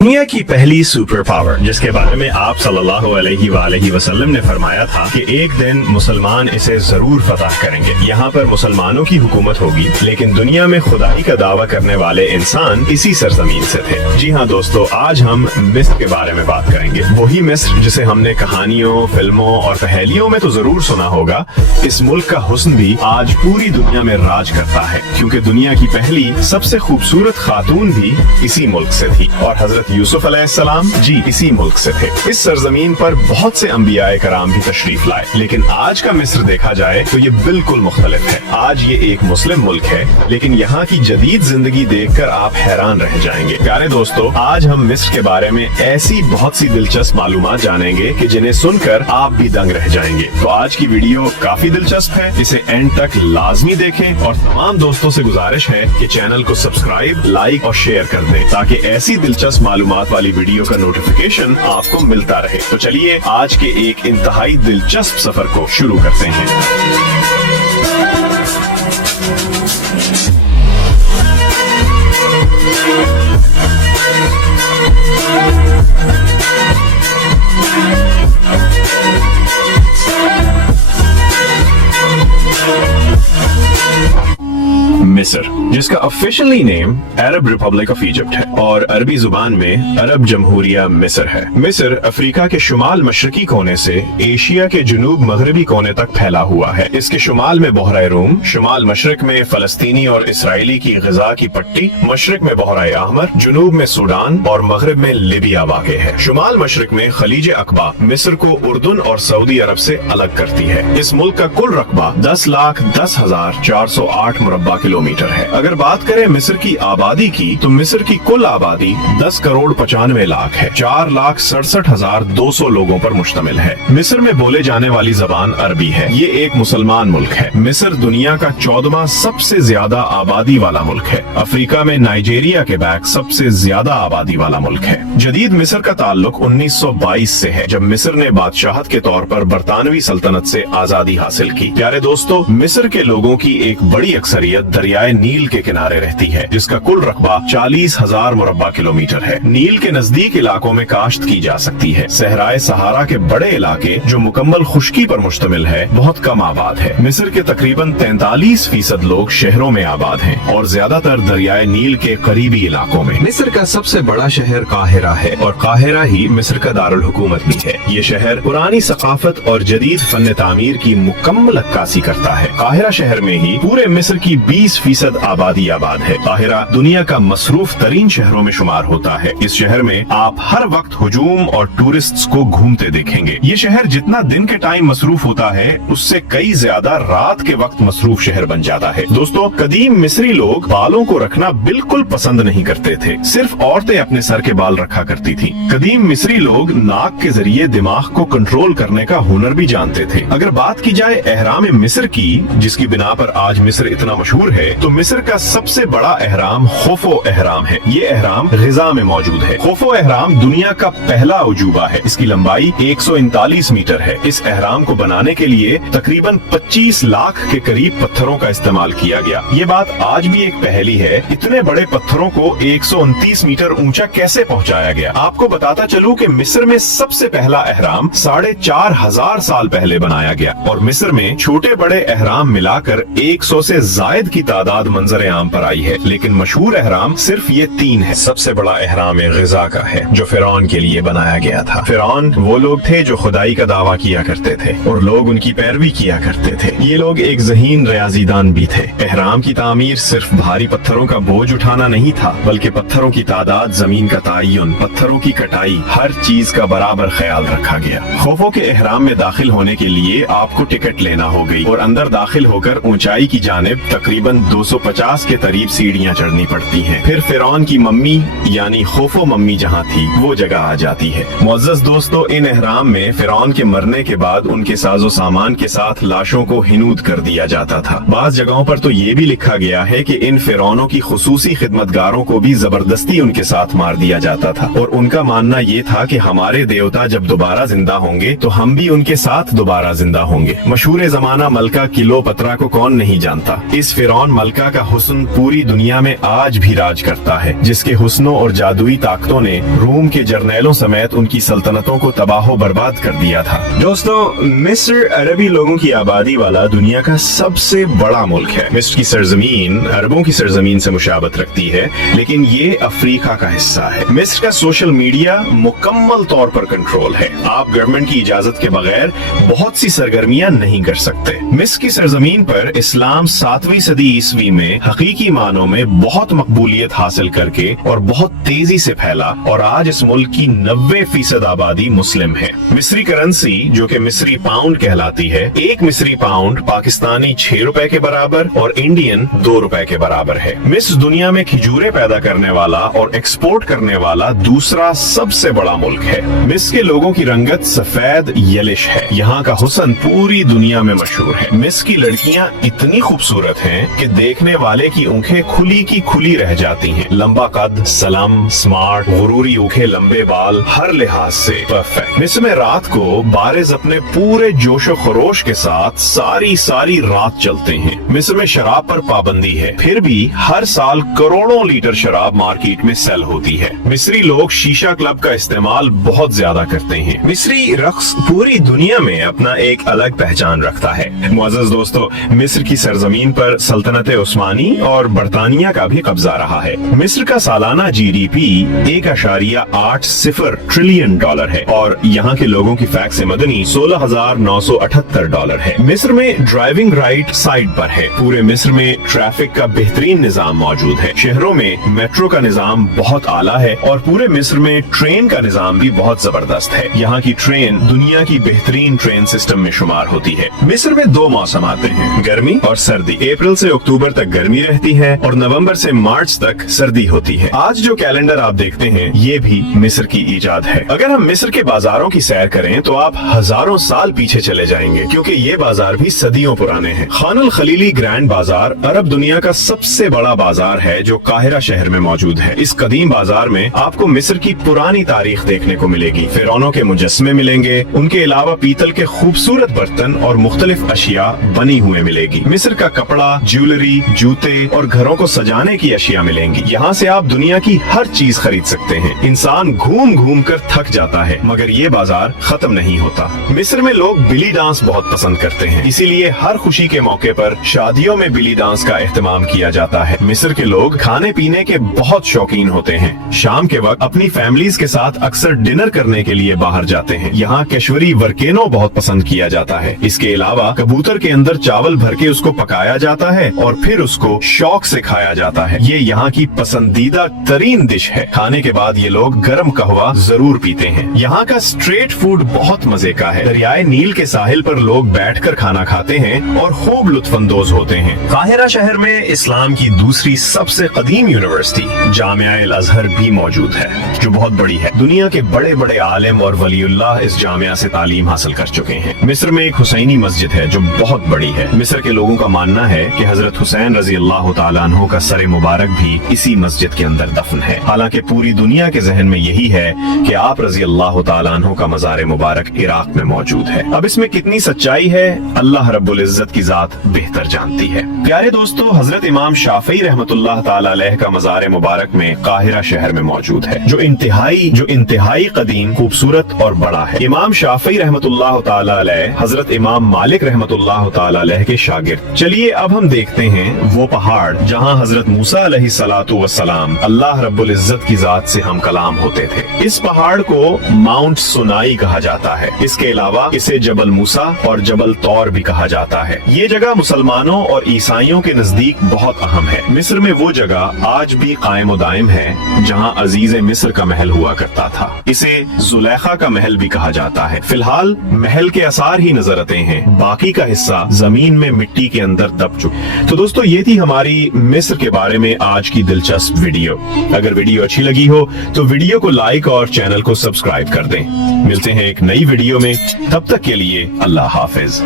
دنیا کی پہلی سپر پاور جس کے بارے میں آپ صلی اللہ علیہ وآلہ وسلم نے فرمایا تھا کہ ایک دن مسلمان اسے ضرور فتح کریں گے، یہاں پر مسلمانوں کی حکومت ہوگی، لیکن دنیا میں خدائی کا دعویٰ کرنے والے انسان اسی سرزمین سے تھے۔ جی ہاں دوستو، آج ہم مصر کے بارے میں بات کریں گے، وہی مصر جسے ہم نے کہانیوں، فلموں اور پہیلیوں میں تو ضرور سنا ہوگا۔ اس ملک کا حسن بھی آج پوری دنیا میں راج کرتا ہے، کیونکہ دنیا کی پہلی سب سے خوبصورت خاتون بھی اسی ملک سے تھی، اور حضرت یوسف علیہ السلام جی اسی ملک سے تھے۔ اس سرزمین پر بہت سے انبیاء کرام بھی تشریف لائے، لیکن آج کا مصر دیکھا جائے تو یہ بالکل مختلف ہے۔ آج یہ ایک مسلم ملک ہے، لیکن یہاں کی جدید زندگی دیکھ کر آپ حیران رہ جائیں گے۔ پیارے دوستو، آج ہم مصر کے بارے میں ایسی بہت سی دلچسپ معلومات جانیں گے کہ جنہیں سن کر آپ بھی دنگ رہ جائیں گے۔ تو آج کی ویڈیو کافی دلچسپ ہے، اسے اینڈ تک لازمی دیکھیں، اور تمام دوستوں سے گزارش ہے کہ چینل کو سبسکرائب، لائک اور شیئر کر دیں تاکہ ایسی دلچسپ معلومات والی ویڈیو کا نوٹیفیکیشن آپ کو ملتا رہے۔ تو چلیے آج کے ایک انتہائی دلچسپ سفر کو شروع کرتے ہیں۔ مصر، جس کا officially name Arab republic of Egypt ہے اور عربی زبان میں عرب جمہوریہ مصر ہے۔ مصر افریقہ کے شمال مشرقی کونے سے ایشیا کے جنوب مغربی کونے تک پھیلا ہوا ہے۔ اس کے شمال میں بحیرہ روم، شمال مشرق میں فلسطینی اور اسرائیلی کی غزہ کی پٹی، مشرق میں بحیرہ احمر، جنوب میں سوڈان اور مغرب میں لیبیا واقع ہے۔ شمال مشرق میں خلیج عقبہ مصر کو اردن اور سعودی عرب سے الگ کرتی ہے۔ اس ملک کا کل رقبہ 10,10,408 مربع کلومیٹر ہے۔ اگر بات کریں مصر کی آبادی کی تو مصر کی کل آبادی 10,95,00,000 ہے، 4,67,200 لوگوں پر مشتمل ہے۔ مصر میں بولے جانے والی زبان عربی ہے۔ یہ ایک مسلمان ملک ہے۔ مصر دنیا کا 14واں سب سے زیادہ آبادی والا ملک ہے۔ افریقہ میں نائجیریا کے بعد سب سے زیادہ آبادی والا ملک ہے۔ جدید مصر کا تعلق 1922 سے ہے، جب مصر نے بادشاہت کے طور پر برطانوی سلطنت سے آزادی حاصل کی۔ پیارے دوستو، مصر کے لوگوں کی ایک بڑی اکثریت دریائے نیل کے کنارے رہتی ہے، جس کا کل رقبہ 40,000 مربع کلومیٹر ہے۔ نیل کے نزدیک علاقوں میں کاشت کی جا سکتی ہے۔ صحرائے صحارا کے بڑے علاقے جو مکمل خشکی پر مشتمل ہے بہت کم آباد ہے۔ مصر کے تقریباً 43% لوگ شہروں میں آباد ہیں اور زیادہ تر دریائے نیل کے قریبی علاقوں میں۔ مصر کا سب سے بڑا شہر قاہرہ ہے، اور قاہرہ ہی مصر کا دارالحکومت بھی ہے۔ یہ شہر پرانی ثقافت اور جدید فن تعمیر کی مکمل عکاسی کرتا ہے۔ قاہرہ شہر میں ہی پورے مصر کی 20% آبادی آباد ہے۔ قاہرہ دنیا کا مصروف ترین شہروں میں شمار ہوتا ہے۔ اس شہر میں آپ ہر وقت ہجوم اور ٹورسٹس کو گھومتے دیکھیں گے۔ یہ شہر جتنا دن کے ٹائم مصروف ہوتا ہے، اس سے کئی زیادہ رات کے وقت مصروف شہر بن جاتا ہے۔ دوستو، قدیم مصری لوگ بالوں کو رکھنا بالکل پسند نہیں کرتے تھے، صرف عورتیں اپنے سر کے بال رکھا کرتی تھی۔ قدیم مصری لوگ ناک کے ذریعے دماغ کو کنٹرول کرنے کا ہنر بھی جانتے تھے۔ اگر بات کی جائے احرام مصر کی، جس کی بنا پر آج مصر اتنا مشہور ہے، تو مصر کا سب سے بڑا احرام خوفو احرام ہے۔ یہ احرام غزہ میں موجود ہے۔ خوفو احرام دنیا کا پہلا عجوبہ ہے۔ اس کی لمبائی 139 میٹر ہے۔ اس احرام کو بنانے کے لیے تقریباً 25 لاکھ کے قریب پتھروں کا استعمال کیا گیا۔ یہ بات آج بھی ایک پہیلی ہے، اتنے بڑے پتھروں کو 129 میٹر اونچا کیسے پہنچایا گیا۔ آپ کو بتاتا چلوں کہ مصر میں سب سے پہلا احرام 4,500 سال پہلے بنایا گیا، اور مصر میں چھوٹے بڑے احرام ملا کر 100 سے زائد کی تعداد منظر عام پر آئی ہے، لیکن مشہور احرام صرف یہ 3 ہے۔ سب سے بڑا احرام غزہ کا ہے، جو فرعون کے لیے بنایا گیا تھا۔ فرعون وہ لوگ تھے جو خدائی کا دعویٰ کیا کرتے تھے اور لوگ ان کی پیروی کیا کرتے تھے۔ یہ لوگ ایک ذہین ریاضی دان بھی تھے۔ احرام کی تعمیر صرف بھاری پتھروں کا بوجھ اٹھانا نہیں تھا، بلکہ پتھروں کی تعداد، زمین کا تعین، پتھروں کی کٹائی، ہر چیز کا برابر خیال رکھا گیا۔ خوفو کے احرام میں داخل ہونے کے لیے آپ کو ٹکٹ لینا ہوگی اور اندر داخل ہو کر اونچائی کی جانب تقریباً 250 کے قریب سیڑھیاں چڑھنی پڑتی ہیں۔ پھر فرعون کی ممی یعنی خوفو ممی جہاں تھی وہ جگہ آ جاتی ہے۔ معزز دوستو، ان احرام میں فرعون کے مرنے کے بعد ان کے ساز و سامان کے ساتھ لاشوں کو ہنود کر دیا جاتا تھا۔ بعض جگہوں پر تو یہ بھی لکھا گیا ہے کہ ان فرعونوں کی خصوصی خدمتگاروں کو بھی زبردستی ان کے ساتھ مار دیا جاتا تھا، اور ان کا ماننا یہ تھا کہ ہمارے دیوتا جب دوبارہ زندہ ہوں گے تو ہم بھی ان کے ساتھ دوبارہ زندہ ہوں گے۔ مشہور زمانہ ملکہ کلوپترا کو کون نہیں جانتا۔ اس فرعون मलका का हुस्न पूरी दुनिया में आज भी राज करता है, जिसके हुस्नों और जादुई ताकतों ने रोम के जर्नैलों समेत उनकी सल्तनतों को तबाह बर्बाद कर दिया था। दोस्तों, मिस्र अरबी लोगों की आबादी वाला दुनिया का सबसे बड़ा मुल्क है। मिस्र की सरजमीन अरबों की सरजमीन से मुशाबत रखती है, लेकिन ये अफ्रीका का हिस्सा है। मिस्र का सोशल मीडिया मुकम्मल तौर पर कंट्रोल है। आप गवर्नमेंट की इजाजत के बगैर बहुत सी सरगर्मियां नहीं कर सकते। मिस्र की सरजमीन पर इस्लाम 7वीं सदी ईस्वी में हकीकी मानों में बहुत मकबूलियत हासिल करके और बहुत तेजी से फैला, और आज इस मुल्क की 90% आबादी मुस्लिम है। मिस्री करेंसी, जो कि मिस्री पाउंड कहलाती है, एक मिस्री पाउंड पाकिस्तानी 6 रुपए के बराबर और इंडियन 2 रुपए के बराबर है। मिस्र दुनिया में खिजूरें पैदा करने वाला और एक्सपोर्ट करने वाला दूसरा सबसे बड़ा मुल्क है। मिस्र के लोगों की रंगत सफेद येलिश है। यहाँ का हुस्न पूरी दुनिया में मशहूर है। मिस्र की लड़कियाँ इतनी खूबसूरत हैं कि देखने वाले की आंखें खुली की खुली रह जाती हैं। लंबा कद, सलम, स्मार्ट, गुरूरी आंखें, लंबे बाल, हर लिहाज से परफेक्ट। मिस्र में रात को बारिश अपने पूरे जोशो खरोश के साथ सारी रात चलते हैं। मिस्र में शराब पर पाबंदी है, फिर भी हर साल करोड़ों लीटर शराब मार्केट में सेल होती है। मिस्री लोग शीशा क्लब का इस्तेमाल बहुत ज्यादा करते हैं। मिस्री रक्स पूरी दुनिया में अपना एक अलग पहचान रखता है। मुअज़्ज़ज़ दोस्तों, मिस्र की सरजमीन पर सल्तनत उस्मानी और बरतानिया का भी कब्जा रहा है। मिस्र का सालाना GDP 1.80 ट्रिलियन डॉलर है और यहाँ के लोगों की फैक्स मदनी $16,978 है। मिस्र में ड्राइविंग राइट साइड पर है। पूरे मिस्र में ट्रैफिक का बेहतरीन निजाम मौजूद है। शहरों में मेट्रो का निजाम बहुत आला है और पूरे मिस्र में ट्रेन का निजाम भी बहुत जबरदस्त है। यहाँ की ट्रेन दुनिया की बेहतरीन ट्रेन सिस्टम में शुमार होती है। मिस्र में 2 मौसम आते हैं, गर्मी और सर्दी। अप्रैल से अक्टूबर तक गर्मी रहती है और नवंबर से मार्च तक सर्दी होती है। आज जो कैलेंडर आप देखते हैं, ये भी मिस्र की इजाद है। अगर हम मिस्र के बाजारों की सैर करें तो आप हजारों साल पीछे चले जाएंगे, क्योंकि ये बाजार भी सदियों पुराने हैं। खानुल खलीली ग्रैंड बाजार अरब दुनिया का सबसे बड़ा बाजार है, जो काहिरा शहर में मौजूद है। इस कदीम बाजार में आपको मिस्र की पुरानी तारीख देखने को मिलेगी। फिरौनों के मुजस्समे मिलेंगे, उनके अलावा पीतल के खूबसूरत बर्तन और मुख्तलिफ अशिया बनी हुए मिलेगी। मिस्र का कपड़ा, ज्वेलरी, जूते और घरों को सजाने की अशिया मिलेंगी। यहाँ से आप दुनिया की हर चीज खरीद सकते हैं। इंसान घूम घूम कर थक जाता है, मगर ये बाजार खत्म नहीं होता। मिस्र में लोग बिली डांस बहुत पसंद करते हैं, इसीलिए हर खुशी के मौके पर शादियों में बिली डांस का एहतमाम किया जाता है। मिस्र के लोग खाने पीने के बहुत शौकीन होते हैं। शाम के वक्त अपनी फैमिलीज के साथ अक्सर डिनर करने के लिए बाहर जाते हैं। यहाँ केशवरी वर्केनो बहुत पसंद किया जाता है। इसके अलावा कबूतर के अंदर चावल भर के उसको पकाया जाता है और फिर उसको शौक से खाया जाता है। ये यहाँ की पसंदीदा तरीन डिश है। खाने के बाद ये लोग गर्म कहवा जरूर पीते हैं। यहाँ का स्ट्रीट फूड बहुत मजे का है। दरियाए नील के साहिल पर लोग बैठकर खाना खाते हैं और खूब लुत्फानंदोज होते हैं। काहिरा शहर में इस्लाम की दूसरी सबसे कदीम यूनिवर्सिटी जामिया अल अज़हर भी मौजूद है, जो बहुत बड़ी है। दुनिया के बड़े बड़े आलिम और वलीउल्लाह इस जामिया से तालीम हासिल कर चुके हैं। मिस्र में एक हुसैनी मस्जिद है जो बहुत बड़ी है। मिस्र के लोगों का मानना है कि हजरत हुसैन रजी अल्लाह तआला अन्हु का सर मुबारक भी इसी मस्जिद के अंदर दफन है। हालांकि पूरी दुनिया के जहन में यही है कि आप रजी अल्लाह तआला अन्हु का मज़ार मुबारक इराक में मौजूद है। अब इसमें कितनी सच्चाई है, अल्लाह रब्बुल इज्जत की जात बेहतर जानती है। प्यारे दोस्तों, हजरत इमाम शाफई रहमतुल्लाह तआला अलैह का मज़ार मुबारक में काहिरा शहर में मौजूद है, जो इंतहाई कदीम, खूबसूरत और बड़ा है। इमाम शाफई रहमतुल्लाह तआला अलैह हजरत इमाम मालिक रहमतुल्लाह तआला अलैह के शागिर्द। चलिए अब हम देखते हैं वो पहाड़ जहाँ हजरत मूसा अलैहिस्सलातु वस्सलाम अल्लाह रब्बुल इज्जत की जात से हम कलाम होते थे। इस पहाड़ को माउंट सुनाई कहा जाता है। इसके अलावा इसे जबल मूसा और जबल तौर भी कहा जाता है। ये जगह मुसलमानों और ईसाइयों के नजदीक बहुत अहम है। मिस्र में वो जगह आज भी कायम दायम है जहाँ अजीज मिस्र का महल हुआ करता था। इसे जुलेखा का महल भी कहा जाता है। फिलहाल महल के आसार ही नजर आते हैं, बाकी का हिस्सा जमीन में मिट्टी के अंदर दब चुके। तो दोस्तों, ये थी हमारी मिस्र के बारे में आज की दिलचस्प वीडियो। अगर वीडियो अच्छी लगी हो तो वीडियो को लाइक और चैनल को सब्सक्राइब कर दें। मिलते हैं एक नई वीडियो में, तब तक के लिए अल्लाह हाफिज।